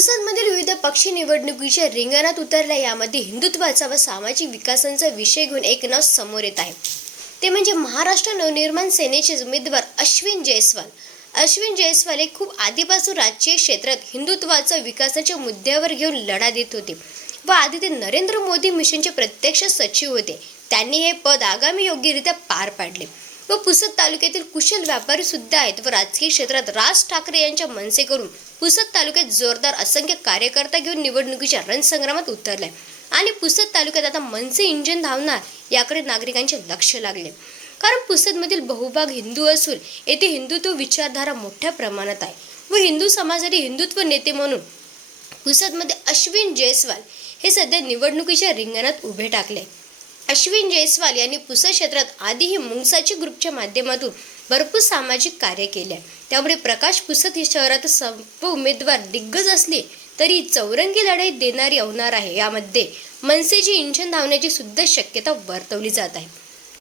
पुसदमधील विविध पक्षी निवडणुकीच्या रिंगणात उतरल्या. यामध्ये हिंदुत्वाचा व सामाजिक विकासाचा विषय घेऊन एक नाव समोर येत आहे. ते म्हणजे महाराष्ट्र नवनिर्माण सेनेचे उमेदवार अश्विन जयस्वाल. अश्विन जयस्वाल हे खूप आधीपासून राजकीय क्षेत्रात हिंदुत्वाचा विकासाच्या मुद्द्यावर घेऊन लढा देत होते व आधी ते नरेंद्र मोदी मिशनचे प्रत्यक्ष सचिव होते. त्यांनी हे पद आगामी योग्यरित्या पार पाडले व पुसद तालुक्यातील कुशल व्यापारी सुद्धा आहेत व राजकीय क्षेत्रात राज ठाकरे यांच्या मनसेकडून पुसद तालुक्यात जोरदार असंख्य कार्यकर्ता घेऊन निवडणुकीच्या रणसंग्रामात उतरलाय आणि पुसद तालुक्यात आता मनसे इंजिन धावणार याकडे नागरिकांचे लक्ष लागले. कारण पुसदमधील बहुभाग हिंदू असून येथे हिंदुत्व विचारधारा मोठ्या प्रमाणात आहे व हिंदू समाजाचे हिंदुत्व नेते म्हणून पुसदमध्ये अश्विन जयस्वाल हे सध्या निवडणुकीच्या रिंगणात उभे टाकले. अश्विन जयस्वाल यांनी पुसद क्षेत्रात आधीही मुंगसाची ग्रुपच्या माध्यमातून भरपूर सामाजिक कार्य केले आहे. त्यामुळे प्रकाश पुसद हे शहरात सर्व उमेदवार दिग्गज असले तरी चौरंगी लढाई देणारी होणार आहे. यामध्ये मनसेची इंजिन धावण्याची सुद्धा शक्यता वर्तवली जात आहे.